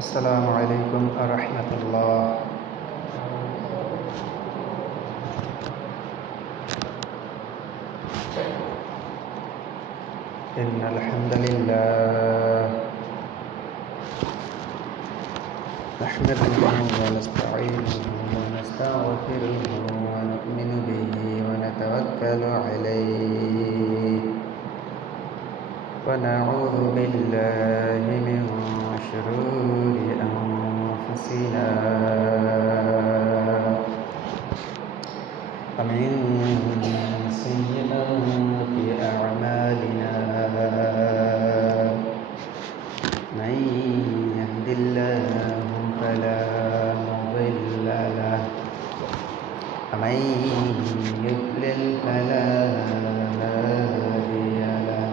السلام عليكم ورحمة الله. إن الحمد لله نحمده ونستعينه ونستغفره ونؤمن به ونتوكل عليه ونعوذ بالله من شرور أنفسنا ومن سيئات أعمالنا من يهد الله فلا مضل له ومن يضلل فلا هادي له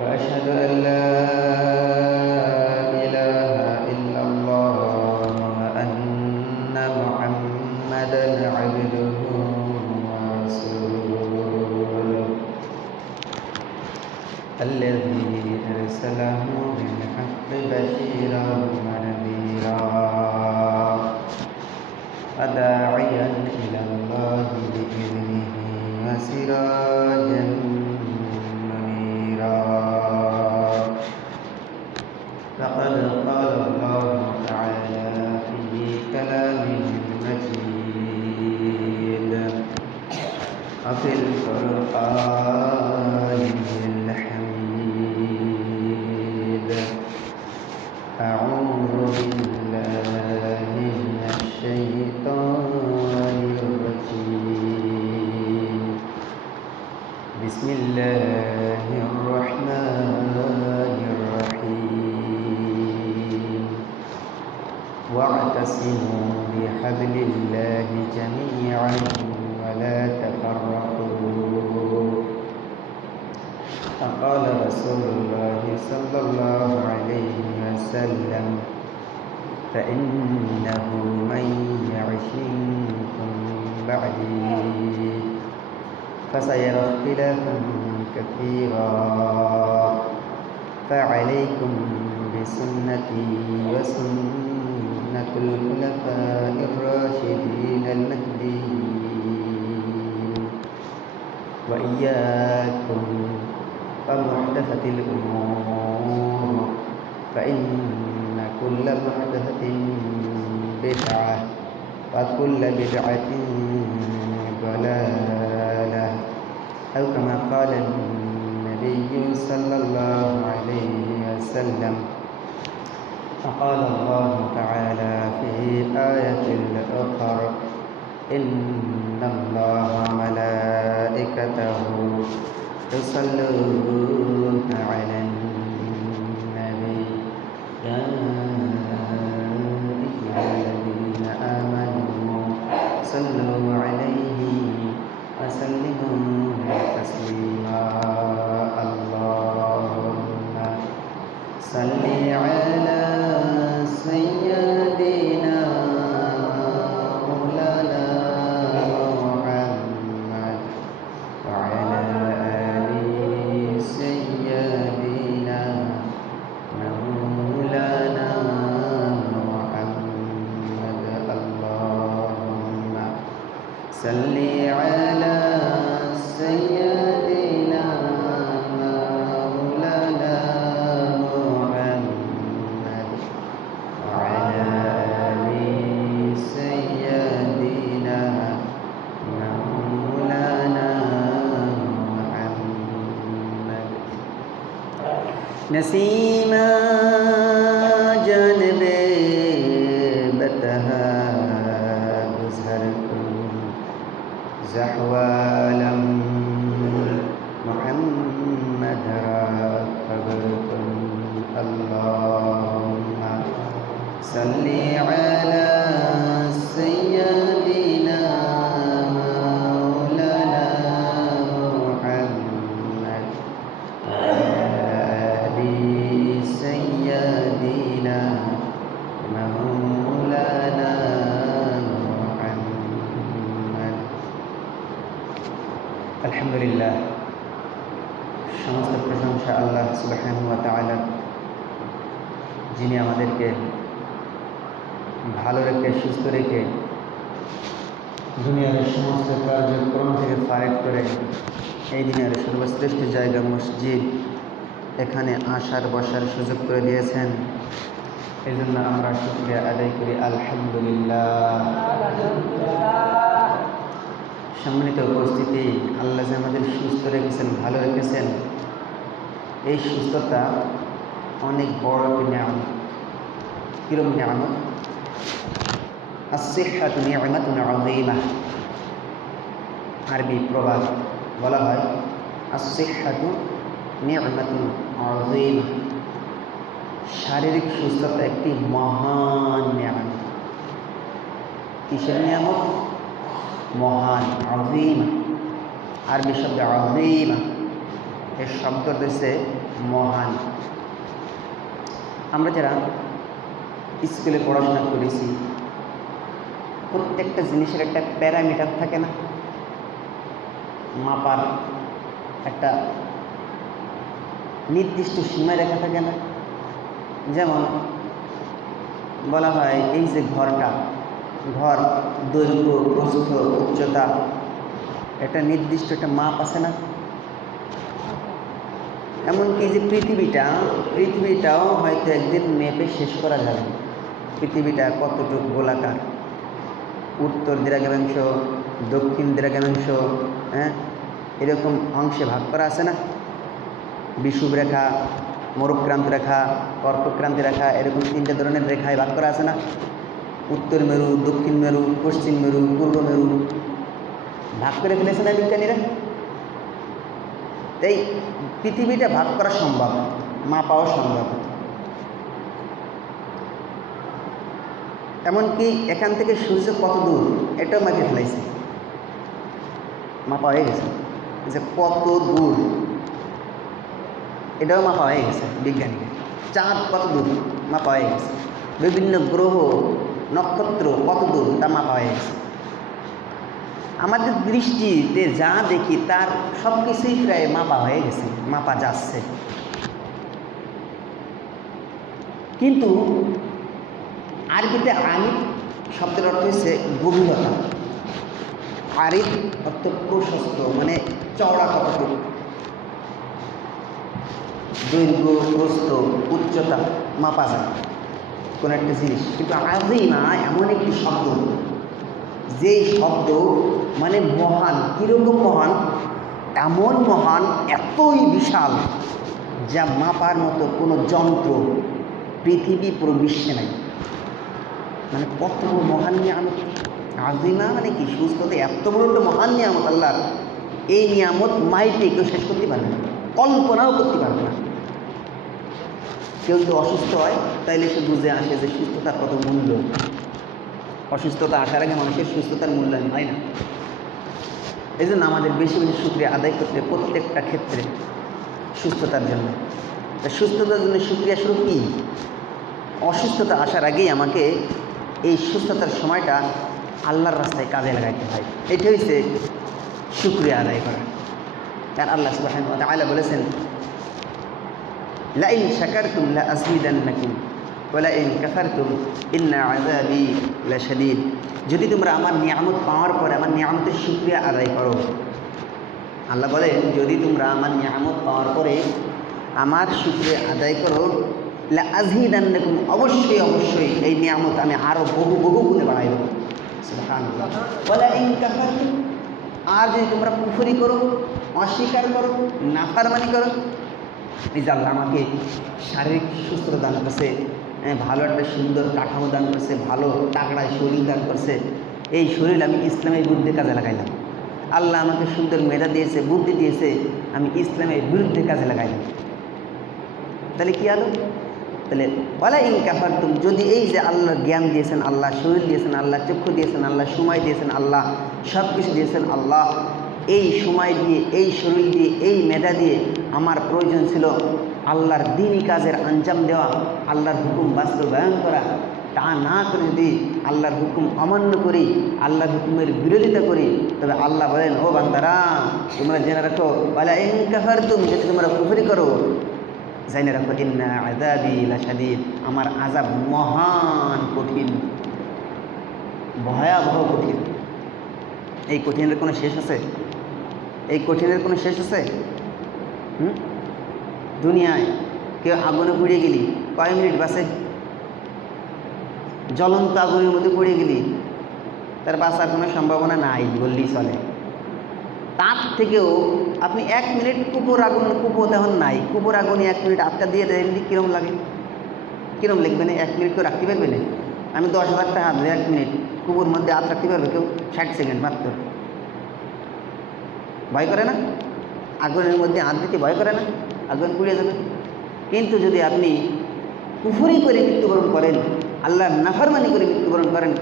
وأشهد أن لا إله إلا الله وأن محمدا عبده ورسوله الذي أرسله بالحق بشيرا ونذيرا وداعيا إلى الله بإذنه وسراجا منيرا. لقد قال الله تعالى في كلامه المجيد وفي القرآن الحميد أعوذ بالله من الشيطان الرجيم بسم الله الرحمن الرحيم واعتصموا بحبل الله جميعا ولا تفرقوا. فقال رسول الله صلى الله عليه وسلم فإنه من يعش منكم بعدي فسيرى اختلافا كثيرا فعليكم بسنتي وسنة الخلفاء الراشدين المهديين وإياكم ومحدثة الأمور فإن كل محدثة بدعة وكل بدعة ضلالة أو كما قال النبي صلى الله عليه وسلم. فقال الله تعالى في آية أخرى إن الله وملائكته يصلون على النبي يا أيها الذين آمنوا صلوا عليه وسلموا تسليما. اللهم صل على سيدنا مولانا محمد وعلى آل سيدنا مولانا محمد. اللهم صل على سيدنا مولانا محمد وعلى آل سيدنا مولانا محمد. نسيما جانب بتها بزهركم زحوالم محمد راقبكم. اللهم صل على سيدنا مولانا محمد وعلى آل سيدنا مولانا محمد. আলহামদুলিল্লাহ, সমস্ত প্রশংসা আল্লাহ সুবহানাহু ওয়া তাআলা। যিনি আমাদেরকে ভালো রেখে সুস্থ রেখে দুনিয়ার সমস্ত কার্যক্রম থেকে ফারেক করে এই দিনের সর্বশ্রেষ্ঠ জায়গা মসজিদ এখানে আসার বসার সুযোগ করে দিয়েছেন। এই জন্য আমরা শুকরিয়া আদায় করি, আলহামদুলিল্লাহ। সম্মানিত উপস্থিতি, আল্লাহ যে আমাদের সুস্থ রেখেছেন, ভালো রেখেছেন, এই সুস্থতা অনেক বড় একটি নিয়ামত। কিরম নিয়ামত? আস-সিহহাতু নি'মাতুন আযীমা। আরবি প্রবাদ বলা হয় আস-সিহহাতু নি'মাতুন আযীমা। শারীরিক সুস্থতা একটি মহান নিয়ামত। কিসের নিয়ামত? মহান, আযীমা। আরবি শব্দ আযীমা, এর শব্দ হচ্ছে মহান। আমরা যারা স্কুলে পড়াশোনা করেছি, প্রত্যেকটা জিনিসের একটা প্যারামিটার থাকে না, মাপার একটা নির্দিষ্ট সীমারেখা থাকে না। যেমন বলা হয় এই যে ঘর দৈর্ঘ্য, প্রস্থ, উচ্চতা, একটা নির্দিষ্ট একটা মাপ আছে না। এমনকি যে পৃথিবীটাও হয়তো একদিন মেপে শেষ করা যাবে। পৃথিবীটা কতটুকু গোলাকার, উত্তর দ্রাঘিমাংশ, দক্ষিণ দ্রাঘিমাংশ, এরকম অংশে ভাগ করা আছে না। বিষুব রেখা, মরুক্রান্ত রেখা, কর্কক্রান্তি রেখা, এরকম 3টে ধরনের রেখায় ভাগ করা আছে না। উত্তর মেরু, দক্ষিণ মেরু, পশ্চিম মেরু, পূর্ব মেরু ভাগ করে ফেলেছে না বিজ্ঞানীরা। তাই পৃথিবীটা ভাগ করা সম্ভব, মাপাও সম্ভব। এমনকি এখান থেকে সূর্য কত দূর এটাও মাপে ফেলাইছে, মাপা হয়ে গেছে। যে কত দূর এটাও মাপা হয়ে গেছে বিজ্ঞানীকে। চাঁদ কত দূর মাপা হয়ে গেছে। বিভিন্ন গ্রহ, নক্ষত্র কত দূর তা মাপা হয়ে গেছে। আমাদের দৃষ্টিতে যা দেখি তার সব কিছুই প্রায় মাপা হয়ে গেছে, মাপা যাচ্ছে। কিন্তু আরবিতে আরিফ শব্দের অর্থ হচ্ছে গভীরতা। আরিফ অর্থ প্রশস্ত, মানে চওড়া কতটুকু, দৈর্ঘ্য, প্রস্থ, উচ্চতা মাপা যায় কোন একটা জিনিস। কিন্তু আযীমা এমন একটি শব্দ, যেই শব্দ মানে মহান। কীরকম মহান? এমন মহান, এতই বিশাল যা মাপার মতো কোনো যন্ত্র পৃথিবী পুরো বিশ্বে নাই। মানে কত মহান নিয়ামত। আযীমা মানে কি? সুস্থতা এত বড় একটা মহান নিয়ামত আল্লাহর। এই নিয়ামত মাইটে কেউ শেষ করতে পারবে না, কল্পনাও করতে পারবে না। কেউ যদি অসুস্থ হয় তাইলে সে বুঝে আসে যে সুস্থতার কত মূল্য। অসুস্থতা আসার আগে মানুষের সুস্থতার মূল্যায়ন হয় না। এই জন্য আমাদের বেশি বেশি শুকরিয়া আদায় করতে, প্রত্যেকটা ক্ষেত্রে সুস্থতার জন্য। সুস্থতার জন্য শুকরিয়া স্বরূপ কি? অসুস্থতা আসার আগেই আমাকে এই সুস্থতার সময়টা আল্লাহর রাস্তায় কাজে লাগাইতে হয়। এটা হচ্ছে শুকরিয়া আদায় করা। কারণ আল্লাহ সুবহানাহু ওয়া তাআলা বলেছেন, লাইন শাকারতুম লা আযীদান্নাকুম ওয়া লাইন কাফারতুম ইন্না আযাবি লাশাদীদ। যদি তোমরা আমার নিয়ামত পাওয়ার পরে আমার নিয়ামতের শুকরিয়া আদায় করো, আল্লাহ বলেন যদি তোমরা আমার নিয়ামত পাওয়ার পরে আমার শুকরিয়া আদায় করো, লা আযীদান্নাকুম, অবশ্যই অবশ্যই এই নিয়ামত আমি আরও বহু বহু গুণে বাড়াই দেবো। সুবহানাল্লাহ। ওয়া লাইন কাফারতুম, আর যদি তোমরা কুফরি করো, অস্বীকার করো, নাফরমানি করো, এই যে আল্লাহ আমাকে শারীরিক সুস্থতা দান করছে, ভালো একটা সুন্দর কাঠামো দান করছে, ভালো তাগড়া শরীর দান করছে। এই শরীর আমি ইসলামের বিরুদ্ধে কাজে লাগাইলাম। আল্লাহ আমাকে সুন্দর মেধা দিয়েছে, বুদ্ধি দিয়েছে, আমি ইসলামের বিরুদ্ধে কাজে লাগাইলাম। তাহলে কী আলো? তাহলে ওয়ালা ইন কাফারতুম, যদি এই যে আল্লাহ জ্ঞান দিয়েছেন, আল্লাহ শরীর দিয়েছেন, আল্লাহ চক্ষু দিয়েছেন, আল্লাহ সময় দিয়েছেন, আল্লাহ সব কিছু দিয়েছেন, আল্লাহ এই সময় দিয়ে, এই শরীর দিয়ে, এই মেধা দিয়ে আমার প্রয়োজন ছিল আল্লাহর দ্বীনি কাজের আঞ্জাম দেওয়া, আল্লাহর হুকুম বাস্তবায়ন করা। তা না করে যদি আল্লাহর হুকুম অমান্য করি, আল্লাহর হুকুমের বিরোধিতা করি, তবে আল্লাহ বলেন, ও বান্দারা তোমরা জেনে রাখো, ওয়ালা ইন কাফারতুম, যদি তোমরা কুফরি করো, জাইনে রাখো ইন্না আযাবি লাশাদীদ, আমার আযাব মহান কঠিন, ভয়াবহ কঠিন। এই কঠিনের কোনো শেষ আছে? এই কঠিনের কোনো শেষ আছে? দুনিয়ায় কেউ আগুনে পুড়ে গেলি কয় মিনিট বাঁচে? জ্বলন্ত আগুনের মধ্যে পড়ে গেলি তার বাঁচার কোনো সম্ভাবনা নাই বললেই চলে। তার থেকেও আপনি 1 মিনিট কুকুর আগুন, কুকুর তখন নাই, কুকুর আগুনে 1 মিনিট আটকা দিয়ে দেন, কীরকম লাগে? কীরকম লিখবে না? 1 মিনিট কেউ রাখতে পারবে না? আমি 10,000 টাকা হাত 1 মিনিট কুকুর মধ্যে হাত রাখতে পারবে কেউ? 60 সেকেন্ড মাত্র। ভয় করে না? আগুনের মধ্যে হাত দিতে ভয় করে না? আগুন পুড়ে যাবে। কিন্তু যদি আপনি কুফরি করে মৃত্যুবরণ করেন, আল্লাহর নাফরমানি করে মৃত্যুবরণ করেন,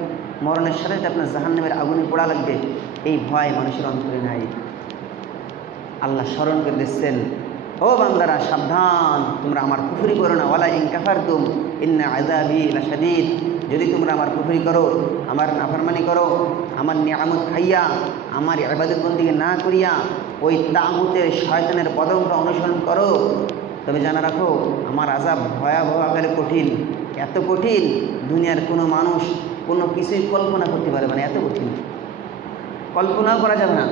মরণের সাথে আপনার জাহান্নামের আগুনে পোড়া লাগবে, এই ভয় মানুষের অন্তরে নাই। আল্লাহ স্মরণ করে দিচ্ছেন, ও বান্দারা সাবধান, তোমরা আমার কুফরি করো না। ওয়ালা ইন কাফারতুম ইন্না আযাবি লাশাদীদ, যদি তোমরা আমার কুফরি করো, আমার নাফরমানি করো, আমার নিয়ামত খাইয়া, আমার ইবাদত বন্দেগী না করিয়া ওই তাগুতের শয়তানের পদঙ্ক অনুসরণ করো, তবে জানা রাখো আমার আযাব ভয়াবহ আকারে কঠিন। এত কঠিন দুনিয়ার কোনো মানুষ কোনো কিছুই কল্পনা করতে পারবে না, এত কঠিন, কল্পনাও করা যাবে না।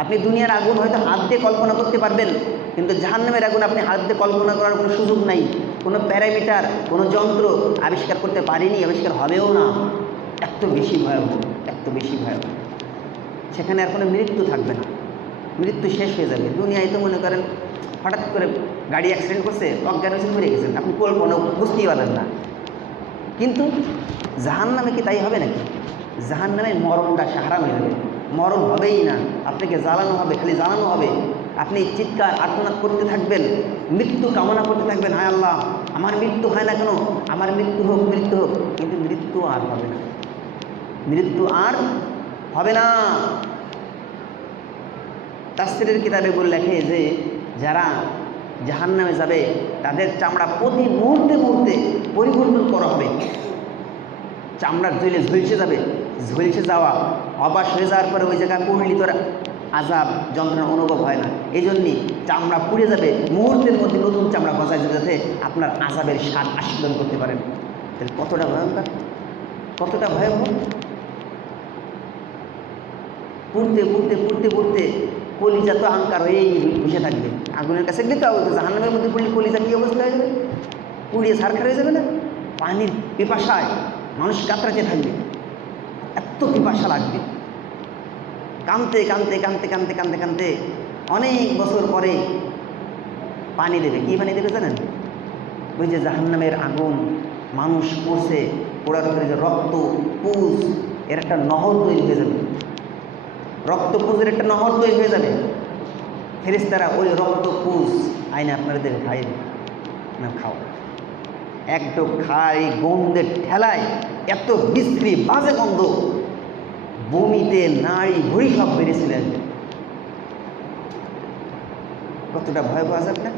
আপনি দুনিয়ার আগুন হয়তো হাত দিয়ে কল্পনা করতে পারবেন, কিন্তু জাহান্নামের আগুন আপনি হাত দিয়ে কল্পনা করার কোনো সুযোগ নাই। কোনো প্যারামিটার, কোনো যন্ত্র আবিষ্কার করতে পারেনি, আবিষ্কার হবেও না। এত বেশি ভয়াবহ, এত বেশি ভয়াবহ। সেখানে আর কোনো মৃত্যু থাকবে না, মৃত্যু শেষ হয়ে যাবে। দুনিয়ায় তো মনে করেন হঠাৎ করে গাড়ি অ্যাক্সিডেন্ট করছে, অজ্ঞান হয়েছে, মরে গেছেন, আপনি কল্পনা বুঝতেই পারবেন না। কিন্তু জাহান্নামে কি তাই হবে নাকি? জাহান্নামে মরণটা হারাম হয়ে যাবে, মরণ হবেই না, আপনাকে জ্বালানো হবে, খালি জ্বালানো হবে। আপনি চিৎকার আর্তনাদ করতে থাকবেন, মৃত্যু কামনা করতে থাকবেন, হায় আল্লাহ আমার মৃত্যু হয় না কেন, আমার মৃত্যু হোক, মৃত্যু হোক। কিন্তু মৃত্যু আর হবে না, মৃত্যু আর হবে না। তাফসীরের কিতাবে বলে লেখে যে যারা জাহান্নামে যাবে তাদের চামড়া প্রতি মুহূর্তে মুহূর্তে পরিবর্তন করা হবে। চামড়া ঝুলে ঝলসে যাবে, ঝলসে যাওয়া অবাস হয়ে যাওয়ার পরে ওই জায়গায় পড়লি তোর আযাব যন্ত্রণা অনুভব হয় না। এই জন্যই চামড়া পুড়ে যাবে, মুহূর্তের মধ্যে নতুন চামড়া গজায় যাবে, যাতে আপনার আযাবের স্বাদ আস্বাদন করতে পারেন। তাহলে কতটা ভয়ঙ্কর, কতটা ভয়াবহ। পুড়তে পুড়তে পুড়তে পুড়তে কলিজা তো আঙ্কার হয়েই বসে থাকবে আগুনের কাছে। গেলে তো জাহান্নামের মধ্যে পড়লে কলিজা কী অবস্থা হয়ে যাবে? পুড়িয়ে ছারখার হয়ে যাবে না? পানির পিপাসায় মানুষ কাতরাতে থাকবে, এত পিপাসা লাগবে। কাঁদতে কাঁদতে কাঁদতে কাঁদতে কাঁদতে কাঁদতে অনেক বছর পরে পানি দেবে। কী পানি দেবে জানেন? ওই যে জাহান্নামের আগুন, মানুষ পড়ছে, পোড়ার উপরে যে রক্ত পুজ, এর একটা নহর তৈরি হয়ে যাবে, রক্ত পুজের একটা নহর তৈরি হয়ে যাবে। ফেরেশতারা ওই রক্ত পুজ আইনে আপনাদের খাই না, খাও একটু খাই, গন্ধের ঠেলায় এত বিশ্রী বাজে গন্ধ, বমিতে নাড়ি ভুড়ি সব বেরিয়েছিল। কতটা ভয়াবহ আযাব না,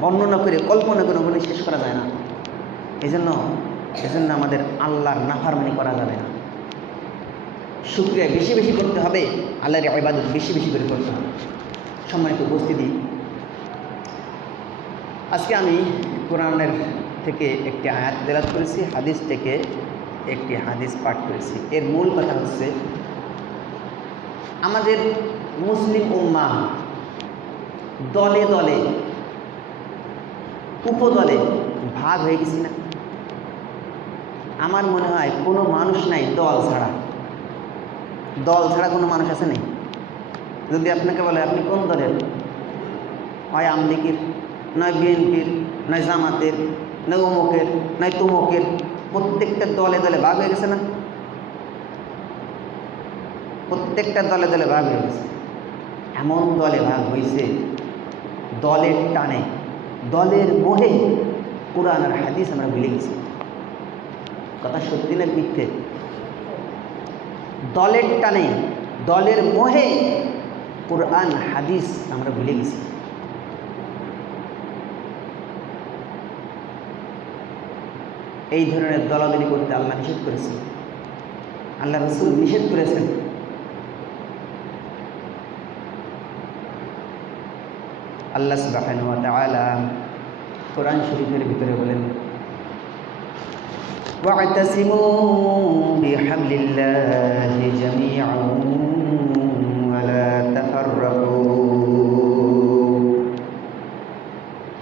বর্ণনা করে কল্পনা করে বলে শেষ করা যায় না। এজন্য আমাদের আল্লাহর নাফরমানি করা যাবে না। শুকরিয়া বেশি বেশি করতে হবে, আল্লাহর ইবাদত বেশি বেশি করে করতে হবে। সম্মানিত উপস্থিতি, আজকে আমি কোরআনের থেকে একটি আয়াত তেলাওয়াত করেছি, হাদিস থেকে একটি হাদিস পাঠ করেছি। এর মূল কথা হচ্ছে আমাদের মুসলিম উম্মাহ দলে দলে উপদলে ভাগ হয়ে গেছি না? আমার মনে হয় কোনো মানুষ নাই দল ছাড়া, দল ছাড়া কোনো মানুষ আছে নেই? যদি আপনাকে বলে আপনি কোন দলের, হয় আওয়ামী লীগের, নয় বিএনপির, নয় জামাতের, নয় অমুকের, নয় তমুকের, প্রত্যেকটা দলে দলে ভাগ হয়ে গেছে না? প্রত্যেকটা দলে দলে ভাগ হয়ে গেছে। এমন দলে ভাগ হয়েছে, দলের টানে, দলের মোহে কোরআন আর হাদিস আমরা ভুলে গেছি। কথা সত্যি না মিথ্যে? দলের টানে, দলের মোহে কোরআন হাদিস আমরা ভুলে গেছি। এই ধরনের দলাদলি করতে আল্লাহ নিষেধ করেছেন, আল্লাহ রাসূল নিষেধ করেছেন। আল্লাহ সুবহানাহু ওয়া তাআলা কোরআন শরীফের ভিতরে বলেন, ওয়া'তাসিমু বিহাবলিল্লাহি জামিআন ওয়া লা তাফাররাকু।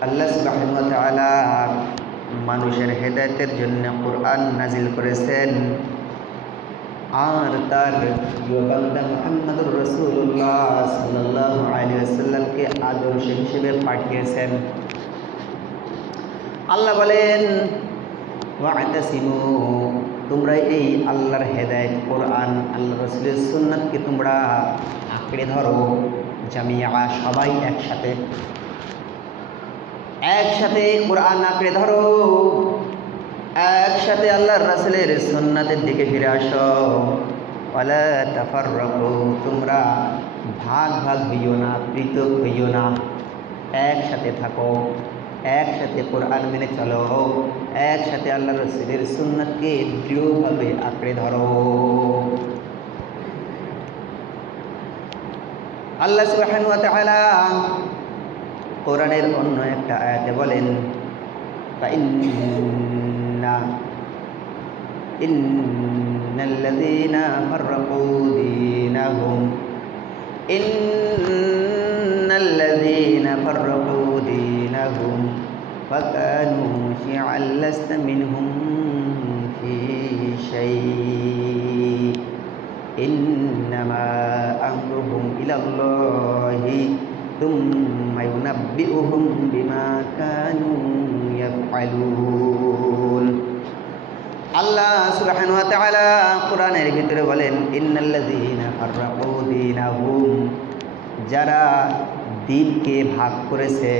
আল্লাহ সুবহানাহু ওয়া তাআলা মানুষের হেদায়েতের জন্য কোরআন নাজিল করেছেন আর তার প্রিয় বান্দা মুহাম্মদুর রাসূলুল্লাহ সাল্লাল্লাহু আলাইহি ওয়াসাল্লামকে আদর্শ হিসেবে পাঠিয়েছেন। আল্লাহ বলেন, ওয়া'তাসিমু, তোমরা এই আল্লাহর হেদায়েত কোরআন, আল্লাহ রাসূলের সুন্নাতকে তোমরা আঁকড়ে ধরো, জামিআ, সবাই একসাথে কোরআন আঁকড়ে ধরো, একসাথে আল্লাহর রাসূলের সুন্নাতের দিকে ফিরে আসো। ওয়ালা তাফাররাকু, তোমরা ভাগ ভাগ হইও না, পৃথক হইও না, একসাথে থাকো, একসাথে কোরআন মেনে চলো, একসাথে আল্লাহর রাসূলের সুন্নাতকে দৃঢ়ভাবে আঁকড়ে ধরো। আল্লাহ সুবহানাহু ওয়া তাআলা কোরআনের অন্য একটা আয়াতে বলেন, ইন্নাল্লাযীনা ফাররাকু দীনাহুম ফাকানু শি'আন লাস্তা মিনহুম ফী শাই', ইন্নামা আমরুহুম ইলাল্লাহি তুম্মা ইউনাব্বিউহুম বিমা কানু ইয়াফআলুন। আল্লাহ সুবহানাহু ওয়া তাআলা কোরআনের ভিতরে বলেন, ইন্নাল্লাযীনা ফাররাকু দীনাহুম, যারা দ্বীনকে ভাগ করেছে,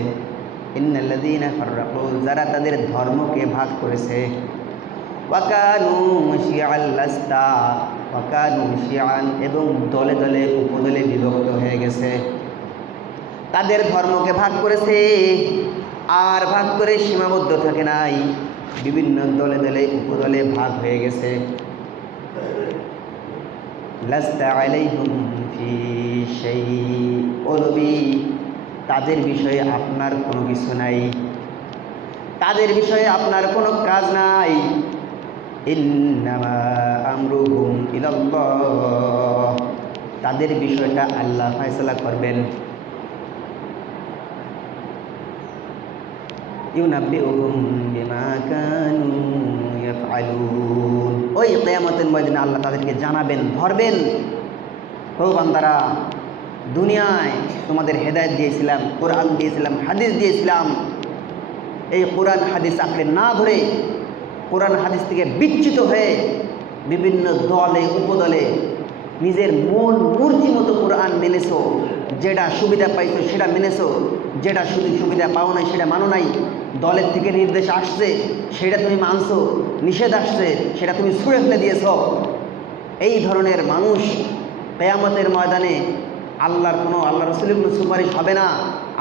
ইন্নাল্লাযীনা ফাররাকু, যারা তাদের ধর্মকে ভাগ করেছে, ওয়া কানু শি'আন লাস্তা, ওয়া কানু শি'আন, এবং দলে দলে উপদলে বিভক্ত হয়ে গেছে, তাদের ধর্মকে ভাগ করেছে আর ভাগ করে সীমাবদ্ধ থাকে নাই, বিভিন্ন দলে দলে উপদলে ভাগ হয়ে গেছে। লাস্তা আলাইহিম ফী শাই', ও নবী, তাদের বিষয়ে আপনার কোনো কিছু নাই, তাদের বিষয়ে আপনার কোনো কাজ নাই। ইন্নামা আমরুহুম ইলাল্লাহ, তাদের বিষয়টা আল্লাহ ফয়সালা করবেন। ইউনাব্বিউহুম বিমা কানু ইয়াফআলুন, ওই কিয়ামতের ময়দানে আল্লাহ তাদেরকে জানাবেন, ধরবেন, ও বান্দারা, দুনিয়ায় তোমাদের হেদায়েত দিয়েছিলাম, কোরআন দিয়েছিলাম, হাদিস দিয়েছিলাম, এই কোরআন হাদিস আঁকড়ে না ধরে, কোরআন হাদিস থেকে বিচ্যুত হয়ে বিভিন্ন দলে উপদলে নিজের মন মর্জি মতো কোরআন মেনেছো, যেটা সুবিধা পাইছো সেটা মেনেছো, যেটা সুবিধা পাও নাই সেটা মানো নাই, দলের থেকে নির্দেশ আসছে সেটা তুমি মানছো, নিষেধ আসছে সেটা তুমি ছুঁড়ে ফেলে দিয়েছ। এই ধরনের মানুষ কিয়ামতের ময়দানে আল্লাহ রাসূলের কোনো সুপারিশ হবে না।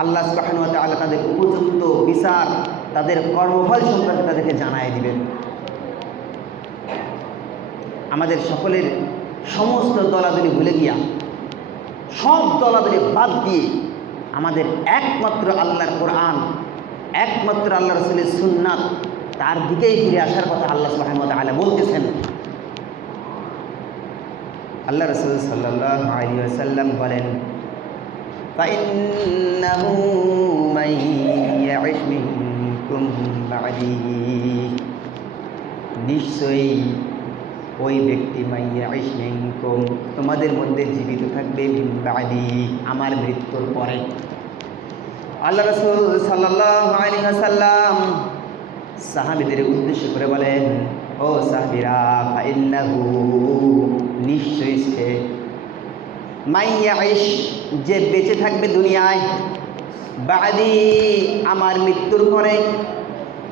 আল্লাহ সুবহানাহু ওয়া তাআলা তাদের উপযুক্ত বিচার, তাদের কর্মফল সম্পর্কে তাদেরকে জানায় দিবেন। আমাদের সকলের সমস্ত দলাদলি ভুলে গিয়া, সব দলাদলি বাদ দিয়ে আমাদের একমাত্র আল্লাহর কোরআন, একমাত্র আল্লাহ রাসূলের সুন্নাত, তার দিকেই ফিরে আসার কথা আল্লাহ সুবহানাহু ওয়া তাআলা বলতেছেন। আল্লাহ রাসূল সাল্লাল্লাহু আলাইহি ওয়াসাল্লাম বলেন, ফাইন্নাহু মান ইয়াইশ মিনকুম বা'দি, নিশ্চয়ই ওই ব্যক্তি মান ইয়াইশ মিনকুম, তোমাদের মধ্যে জীবিত থাকবে, মিন বা'দি, আমার মৃত্যুর পরে। আল্লাহ রাসূল সাল্লাল্লাহু আলাইহি ওয়াসাল্লাম সাহাবীদের উদ্দেশ্য করে বলেন, ও সাহাবীরা, ফাইন্নাহু, নিশ্চয়ই সে, মান ইয়াইশ, যে বেঁচে থাকবে দুনিয়ায়, বা'দি, আমার মৃত্যুর পরে,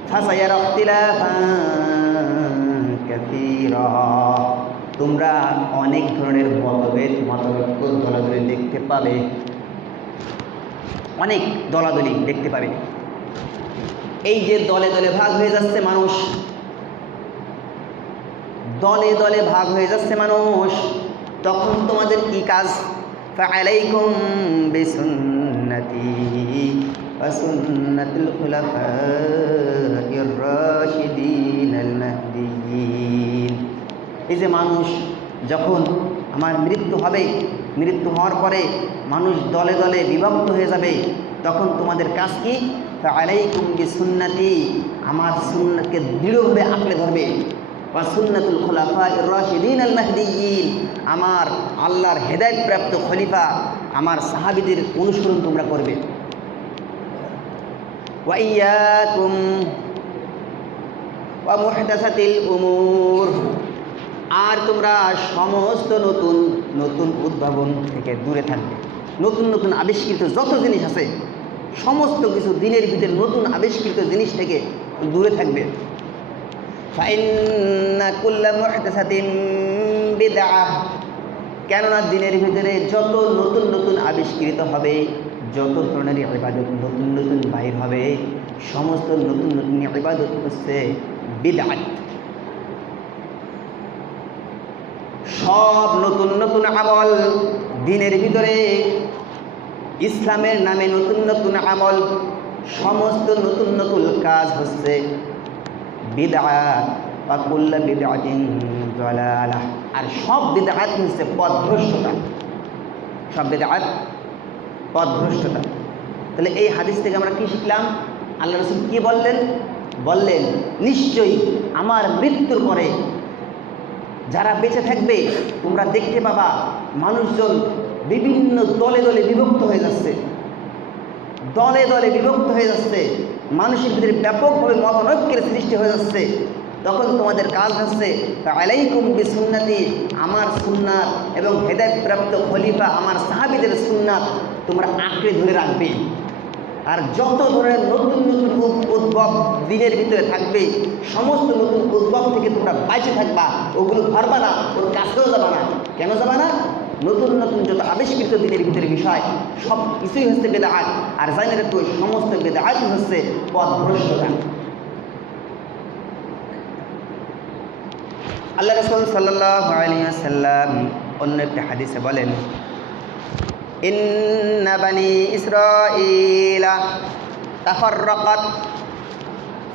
ফাসায়ারা ইখতিলাফান কাসীরা, তোমরা অনেক ধরনের মতভেদ দলাদলি দেখতে পাবে, অনেক দলাদলি দেখতে পাবে। এই যে দলে দলে ভাগ হয়ে যাচ্ছে মানুষ, দলে দলে ভাগ হয়ে যাচ্ছে মানুষ, তখন তোমাদের কি কাজ? ফাআলাইকুম বিসুন্নতি ওয়া সুন্নাতুল খুলাফাইর রাশিদিনাল মাহদিয়িন। এই যে মানুষ যখন আমার মৃত্যু হবে, মৃত্যু হওয়ার পরে মানুষ দলে দলে বিভক্ত হয়ে যাবে, তখন তোমাদের কাজ কি? ফাআলাইকুম বিসুন্নতি, আমার সুন্নাতকে দৃঢ়ভাবে আঁকড়ে ধরবে, ওয়া সুন্নাতুল খুলাফাইর রাশিদিনাল মাহদিয়িন, আমার আল্লাহর হেদায়েত প্রাপ্ত খলিফা আমার সাহাবীদের অনুসরণ তোমরা করবে। ওয়া ইয়াকুম ওয়া মুহদাসাতিল উমুর, আর তোমরা সমস্ত নতুন নতুন উদ্ভাবন থেকে দূরে থাকবে। নতুন নতুন আবিষ্কৃত যত জিনিস আছে সমস্ত কিছু দিনের ভিতরে নতুন আবিষ্কৃত জিনিস থেকে দূরে থাকবে। ফাইন্না কুল্লা মুহদাসাতিন বিদআহ, কেননা দিনের ভিতরে যত নতুন নতুন আবিষ্কৃত হবে, যত ধরনের ইবাদত নতুন নতুন বাহির হবে, সমস্ত নতুন নতুন ইবাদত হচ্ছে বিদআত। সব নতুন নতুন আমল দিনের ভিতরে, ইসলামের নামে নতুন নতুন আমল, সমস্ত নতুন নতুন কাজ হচ্ছে বিদআত। ওয়া কুল্লু বিদআতিন যালালাহ, আর সব বিদআত হচ্ছে পথভ্রষ্টতা, সব বিদআত পথভ্রষ্টতা। তাহলে এই হাদিস থেকে আমরা কি শিখলাম? আল্লাহ রাসূল কি বললেন? বললেন নিশ্চয়ই আমার মৃত্যুর পরে যারা বেঁচে থাকবে তোমরা দেখতে পাবা মানুষজন বিভিন্ন দলে দলে বিভক্ত হয়ে যাচ্ছে, দলে দলে বিভক্ত হয়ে যাচ্ছে, মানুষের ভিতরে ব্যাপকভাবে মতানৈক্যের সৃষ্টি হয়ে যাচ্ছে। তখন তোমাদের কাজ হচ্ছে আলাইকুম বিসুন্নতি, আমার সুন্নাত এবং হেদায়েত প্রাপ্ত খলিফা আমার সাহাবীদের সুন্নাত তোমরা আঁকড়ে ধরে রাখবে। আর যত ধরনের নতুন নতুন উদ্ভব দিনের ভিতরে থাকবে, সমস্ত নতুন উদ্ভব থেকে তোমরা বাইচে থাকবা, ওগুলো ধরবা না, ওর কাছেও যাবা না। কেন যাবা না? নতুন নতুন যত আবিষ্কৃত দিনের ভিতরে বিষয় সব কিছুই হচ্ছে বেদাত, আর জানি রাখো সমস্ত বেদাতই হচ্ছে পথভ্রষ্টতা। আল্লাহ রাসূল সাল্লাল্লাহু আলাইহি ওয়াসাল্লাম অন্য একটি হাদিসে বলেন, ইন্না বানি ইসরাঈলা তাফাররাকাত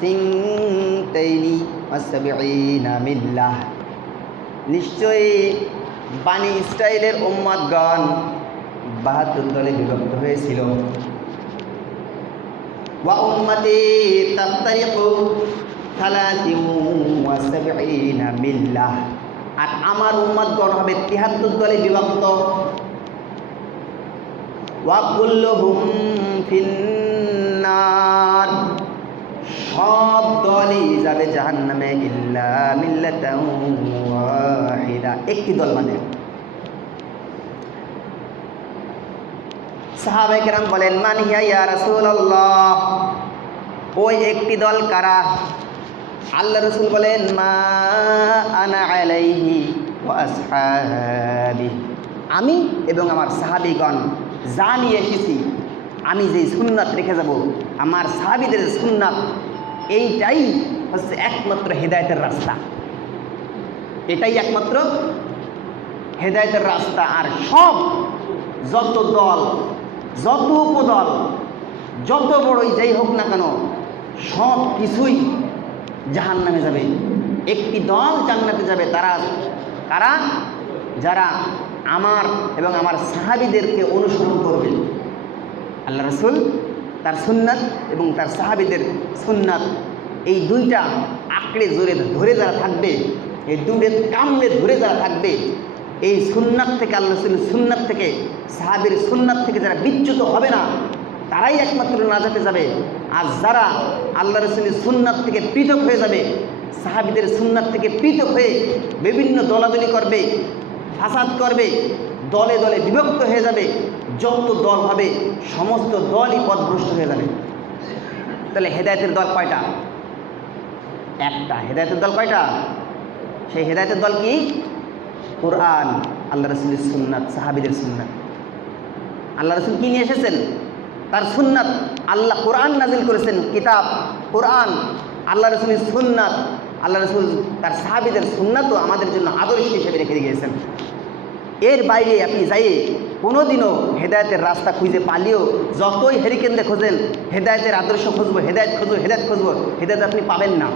সিনতাইনি ওয়া সাবঈনা মিল্লাহ, নিশ্চয়ই বানি ইসরাঈলের উম্মতগণ ৭২ দলে বিভক্ত হয়েছিল। ওয়া উম্মতি তাফতারিকু ৭৩ মিল্লাহ, আর আমার উম্মতগণ হবে ৭৩ দলে বিভক্ত। ওয়া কুল্লুহুম ফিন্নার, সব দলই যাবে জাহান্নামে ইল্লা মিল্লাতান ওয়াহিদা, একটি দল মানে। সাহাবায়ে কেরাম বলেন, মান হিয়া ইয়া রাসূলুল্লাহ, ওই একটি দল কারা? আল্লাহ রাসূল বলেন, মা আনা আলাইহি ওয়া আসহাবি, আমি এবং আমার সাহাবীগণ যা নিয়ে এসেছি, আমি যেই সুন্নাত রেখে যাব, আমার সাহাবীদের সুন্নাত, এইটাই হচ্ছে একমাত্র হেদায়েতের রাস্তা, এটাই একমাত্র হেদায়েতের রাস্তা। আর সব যত দল, যত উপদল, যত বড়ই যেই হোক না কেন, সব কিছুই জাহান্নামে যাবে। একটি দল জান্নাতে যাবে, তারা কারা? যারা আমার এবং আমার সাহাবীদেরকে অনুসরণ করবে। আল্লাহ রাসূল তার সুন্নাত এবং তার সাহাবীদের সুন্নাত, এই দুইটা আঁকড়ে ধরে যারা থাকবে, এই দুইটা কামড়ে ধরে যারা থাকবে, এই সুন্নাত থেকে, আল্লাহ রাসূলের সুন্নাত থেকে, সাহাবীর সুন্নাত থেকে যারা বিচ্যুত হবে না, তারাই একমাত্র নাজাতে যাবে। আর যারা আল্লাহ রাসূলের সুন্নাত থেকে পৃথক হয়ে যাবে, সাহাবীদের সুন্নাত থেকে পৃথক হয়ে বিভিন্ন দলাদলি করবে, ফাসাদ করবে, দলে দলে বিভক্ত হয়ে যাবে, যত দল হবে সমস্ত দলই পথভ্রষ্ট হয়ে যাবে। তাহলে হেদায়েতের দল কয়টা? একটা। হেদায়েতের দল কয়টা? সেই হেদায়েতের দল কি? কোরআন, আল্লাহ রাসূলের সুন্নাত, সাহাবীদের সুন্নাত। আল্লাহ রাসূল কি নিয়ে এসেছেন? তার সুন্নাত। আল্লাহ কোরআন নাজিল করেছেন, কিতাব কোরআন, আল্লাহ রাসূলের সুন্নাত, আল্লাহ রাসূল তার সাহাবীদের সুন্নাতও আমাদের জন্য আদর্শ হিসেবে রেখে গিয়েছেন। এর বাইরে আপনি যাইয়ে কোনোদিনও হেদায়েতের রাস্তা খুঁজে পালিও যতই হেরিকেন্দ্রে খোঁজেন, হেদায়েতের আদর্শ খুঁজবো, হেদায়েত খুঁজবো, হেদায়েত আপনি পাবেন না।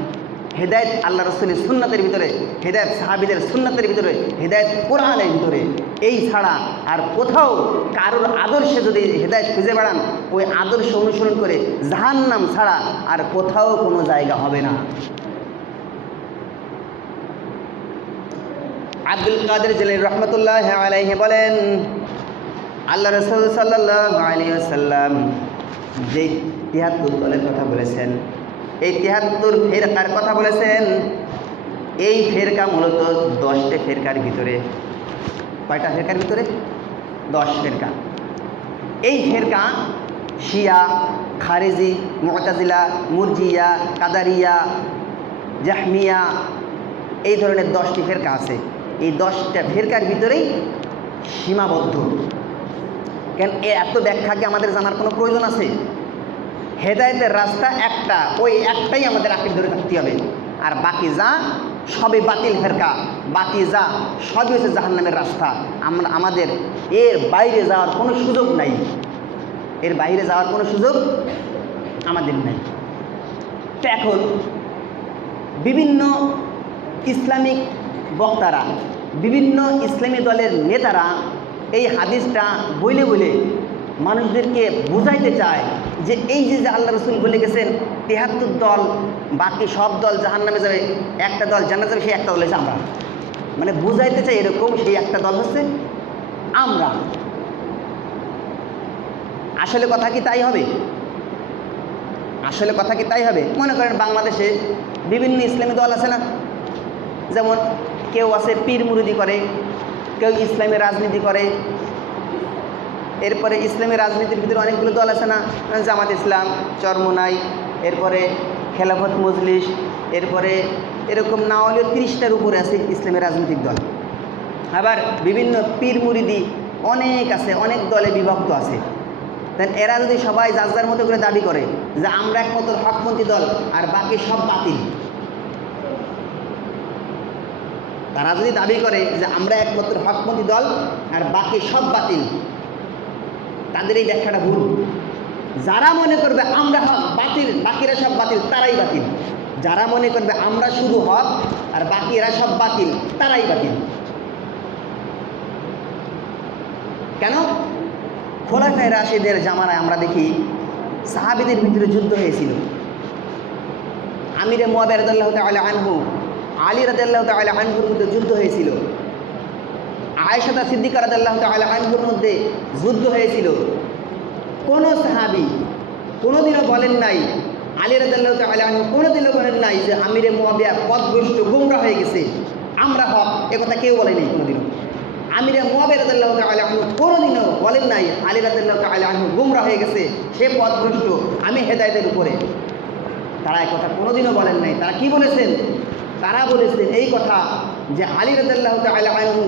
হেদায়েত আল্লাহ রসুলের সুন্নাতের ভিতরে, হেদায়েত সাহাবীদের সুন্নাতের ভিতরে, হেদায়েত কোরআনের ভিতরে, এই ছাড়া আর কোথাও কারোর আদর্শে যদি হেদায়েত খুঁজে বেড়ান, ওই আদর্শ অনুসরণ করে জাহান্নাম ছাড়া আর কোথাও কোনো জায়গা হবে না। আব্দুল কাদের জিলানী রহমতুল্লাহ আলাইহি বলেন, আল্লাহ রাসূল সাল্লাল্লাহু আলাইহি ওয়াসাল্লাম যে ৭৩ দলের কথা বলেছেন, এই ৭৩ ফেরকার কথা বলেছেন, এই ফেরকা মূলত 10টা ফেরকার ভিতরে। কয়টা ফেরকার ভিতরে? 10 ফেরকা। এই ফেরকা শিয়া, খারেজি, মুতাজিলা, মুরজিয়া, কাদারিয়া, জাহমিয়া, এই ধরনের 10টি ফেরকা আছে। এই 10টা ফেরকার ভিতরেই সীমাবদ্ধ। কেন এত ব্যাখ্যা কি আমাদের জানার কোনো প্রয়োজন আছে? হেদায়েতের রাস্তা একটা, ওই একটাই আমাদের আঁকড়ে ধরে থাকতে হবে। আর বাকি যা সবই বাতিল ফেরকা, বাকি যা সবই হচ্ছে জাহান্নামের রাস্তা। আমাদের এর বাইরে যাওয়ার কোনো সুযোগ নাই, এর বাইরে যাওয়ার কোনো সুযোগ আমাদের নাই। তো এখন বিভিন্ন ইসলামিক বক্তারা, বিভিন্ন ইসলামী দলের নেতারা এই হাদিসটা বলে বলে মানুষদেরকে বুঝাইতে চায় যে এই যে আল্লাহ রসুল বলে গেছেন ৭৩ দল, বাকি সব দল জাহান্নামে যাবে, একটা দল জান্নাতে যাবে, সেই একটা দল হচ্ছে আমরা। মানে বুঝাইতে চাই এরকম, সেই একটা দল হচ্ছে আমরা। আসলে কথা কি তাই হবে? আসলে কথা কি তাই হবে? মনে করেন বাংলাদেশে বিভিন্ন ইসলামী দল আছে না, যেমন কেউ আছে পীর মুরিদি করে, কেউ ইসলামী রাজনীতি করে। এরপরে ইসলামী রাজনীতির ভিতরে অনেকগুলো দল আছে না, জামাত ইসলাম, চরমোনাই, এরপরে খেলাফত মজলিস, এরপরে এরকম না হলেও 30টার উপরে আছে ইসলামী রাজনৈতিক দল। আবার বিভিন্ন পীর মুরিদি অনেক আছে, অনেক দলে বিভক্ত আছে। দেন এরা যদি সবাই যার যার মতো করে দাবি করে যে আমরা একমাত্র হকপন্থী দল আর বাকি সব বাতিল, তারা যদি দাবি করে যে আমরা একমাত্র হকপন্থী দল আর বাকি সব বাতিল, তাদের এই ব্যাখ্যাটা ভুল। যারা মনে করবে আমরা হক, বাতিল, বাকিরা সব বাতিল, তারাই বাতিল। যারা মনে করবে আমরা শুধু হক আর বাকিরা সব বাতিল, তারাই বাতিল। কেন? খোলাফায়ে রাশিদের জামানায় আমরা দেখি সাহাবীদের ভিতরে যুদ্ধ হয়েছিল। আমিরে মুয়াবিয়া রাদিয়াল্লাহু তাআলা আনহু, আলী রাদিয়াল্লাহু তাআলা আনহুর মধ্যে যুদ্ধ হয়েছিল। আয়েশা সিদ্দিকা রাদিয়াল্লাহু তাআলা আনহুর মধ্যে যুদ্ধ হয়েছিল। কোনো সাহাবী কোনোদিনও বলেন নাই, আলী রাদিয়াল্লাহু তাআলা আনহু কোনোদিনও বলেন নাই যে আমিরে মুয়াবিয়া পথভ্রষ্ট, গোমরা হয়ে গেছে, আমরা হক, একথা কেউ বলেনি কোনোদিনও। আমিরে মুয়াবিয়া রাদিয়াল্লাহু তাআলা আনহু কোনোদিনও বলেন নাই আলী রাদিয়াল্লাহু তাআলা আনহু গোমরা হয়ে গেছে, সে পথভ্রষ্ট, আমি হেদায়েতের উপরে। তারা একথা কোনোদিনও বলেন নাই। তারা কি বলেছেন? তারা বলেছেন এই কথা যে আলী রাদিয়াল্লাহু তাআলা আনহু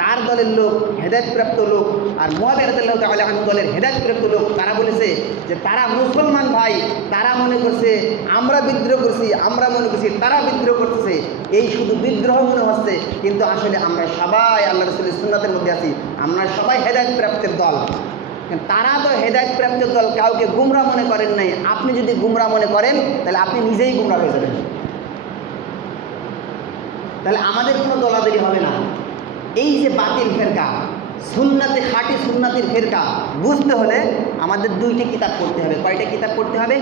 তার দলের লোক, হেদায়েতপ্রাপ্ত লোক, আর মুয়াবিয়া রাদিয়াল্লাহু তাআলা আনহু দলের হেদায়েতপ্রাপ্ত লোক। তারা বলেছে যে তারা মুসলমান ভাই, তারা মনে করছে আমরা বিদ্রোহ করছি, আমরা মনে করছি তারা বিদ্রোহ করতেছে, এই শুধু বিদ্রোহ মনে হচ্ছে, কিন্তু আসলে আমরা সবাই আল্লাহ রাসূলের সুন্নাতের মধ্যে আছি, আমরা সবাই হেদায়েতপ্রাপ্তের দল। তারা তো হেদায়েতপ্রাপ্ত দল, কাউকে গুমরা মনে করেন নাই। আপনি যদি গুমরা মনে করেন তাহলে আপনি নিজেই গুমরা হয়ে যাবেন, তাহলে আমাদের কোনো দলাদলি হবে না। এই যে বাতিল ফেরকা, সুন্নাতে খাঁটি সুন্নাতের ফেরকা বুঝতে হলে আমাদের 2টি কিতাব পড়তে হবে। কয়টা কিতাব পড়তে হবে?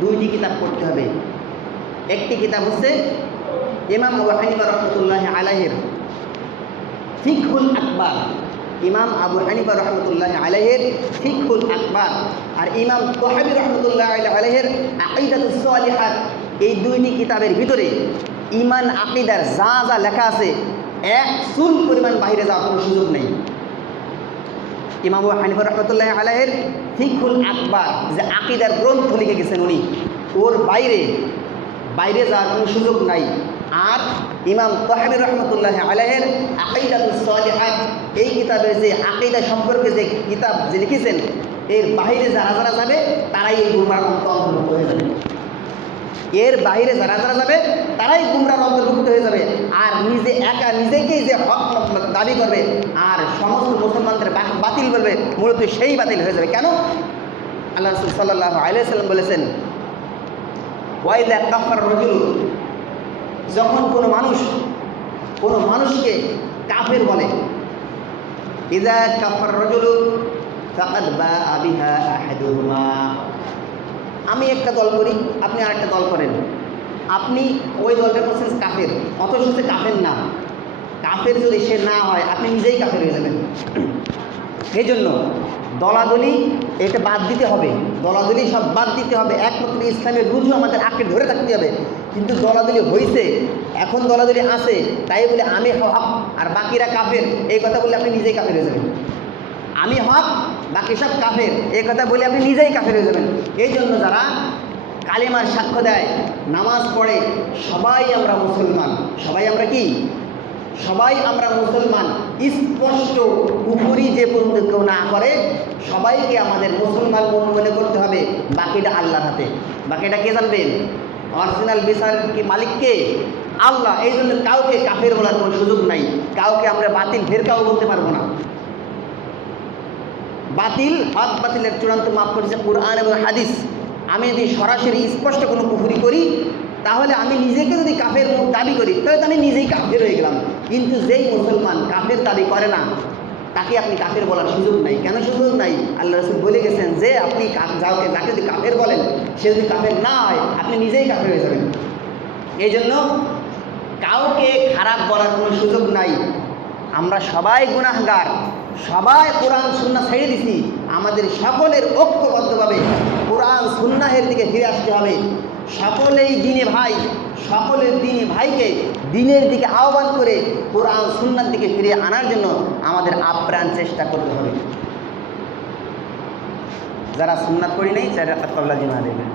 2টি কিতাব পড়তে হবে। একটি কিতাব হচ্ছে ইমাম আবু হানিফা রহমতুল্লাহ আলাইহির ফিকহুল আকবার, ইমাম আবু হানিফা রহমতুল্লাহ আলাইহির ফিকহুল আকবার, আর ইমাম তাহাবী রহমতুল্লাহ আলাইহির আকিদাতুস সালিহাত। এই 2টি কিতাবের ভিতরে ইমান আকিদার যা যা লেখা আছে, এক চুল পরিমাণ বাইরে যাওয়ার কোনো সুযোগ নেই। ইমাম আবু হানিফা রহমতুল্লাহ আলাইহির ফিকহুল আকবার যে আকিদার গ্রন্থ লিখে গেছেন উনি, ওর বাইরে যাওয়ার কোনো সুযোগ নাই। আর ইমাম তাহাবী রহমতুল্লাহ আলাইহির আকিদাতুস সালিহাত, এই কিতাবের যে আকিদা সম্পর্কে যে কিতাব যে লিখেছেন, এর বাইরে যারা যারা যাবে তারাই এই গুমরাহ অন্তর্ভুক্ত হয়ে যাবে। এর বাইরে যারা যারা যাবে তারাই গুমরার অন্তর্ভুক্ত হয়ে যাবে। আর নিজেকেই যে হক দাবি করবে আর সমস্ত মুসলমানদের বাতিল বলবে, মূলত সেই বাতিল হয়ে যাবে। কেন? আল্লাহ রাসূল সাল্লাল্লাহু আলাইহি ওয়াসাল্লাম বলেছেন, ওয়াইদা কাফার রাজুল, যখন কোনো মানুষকে কাফের বলে, ইযা কাফার রাজুল ফাকাদ বাআ বিহা আহাদুহুমা, আমি একটা দল করি, আপনি আরেকটা দল করেন, আপনি ওই দলটা করছেন কাফের, অথচ সে কাফের না। কাফের যদি সে না হয়, আপনি নিজেই কাফের হয়ে যাবেন। এই জন্য দলাদলি এটা বাদ দিতে হবে, দলাদলি সব বাদ দিতে হবে। একমাত্র ইসলামের রুজু আমাদের আঁকড়ে ধরে থাকতে হবে। কিন্তু দলাদলি হয়েছে, এখন দলাদলি আছে, তাই বলে আমি হক আর বাকিরা কাফের, এই কথা বলে আপনি নিজেই কাফের হয়ে যাবেন। আমি হক, বাকি সব কাফের, এই কথা বলে আপনি নিজেই কাফের হয়ে যাবেন। এই জন্য যারা কালেমার সাক্ষ্য দেয়, নামাজ পড়ে, সবাই আমরা মুসলমান। সবাই আমরা কি? সবাই আমরা মুসলমান। স্পষ্ট কুফরি যে পর্যন্ত কেউ না করে, সবাইকে আমাদের মুসলমান মনে করতে হবে। বাকিটা আল্লাহর হাতে। বাকিটা কে জানবেন? অরিজিনাল বিচার কি মালিককে? আল্লাহ। এই জন্য কাউকে কাফের বলার কোনো সুযোগ নাই। কাউকে আমরা বাতিল ফেরকাও বলতে পারবো না। বাতিল, হক বাতিলের চূড়ান্ত মাপ করেছে কুরআন এবং হাদিস। আমি যদি সরাসরি স্পষ্ট কোনো কুফরি করি, তাহলে আমি নিজেকে যদি কাফের দাবি করি, তাহলে তো আমি নিজেই কাফের হয়ে গেলাম। কিন্তু যেই মুসলমান কাফের দাবি করে না, তাকে আপনি কাফের বলার সুযোগ নাই। কেন সুযোগ নাই? আল্লাহ রাসূল বলে গেছেন যে আপনি যাকে যদি কাফের বলেন, সে যদি কাফের না হয়, আপনি নিজেই কাফের হয়ে যাবেন। এই জন্য কাউকে খারাপ বলার কোনো সুযোগ নাই। আমরা সবাই গুনাহগার, সবাই কোরআন সুন্নাহ ছেড়ে দিছি। আমাদের সকলের ঐক্যবদ্ধভাবে কোরআন সুন্নাহের দিকে ফিরে আসতে হবে। সকলেই দিনে ভাই, সকলের দিনে ভাইকে দিনের দিকে আহ্বান করে কোরআন সুন্নাহর দিকে ফিরিয়ে আনার জন্য আমাদের আপ্রাণ চেষ্টা করতে হবে। যারা সুন্নাত করি নাই, তারা কবলা জিমা দেবেন।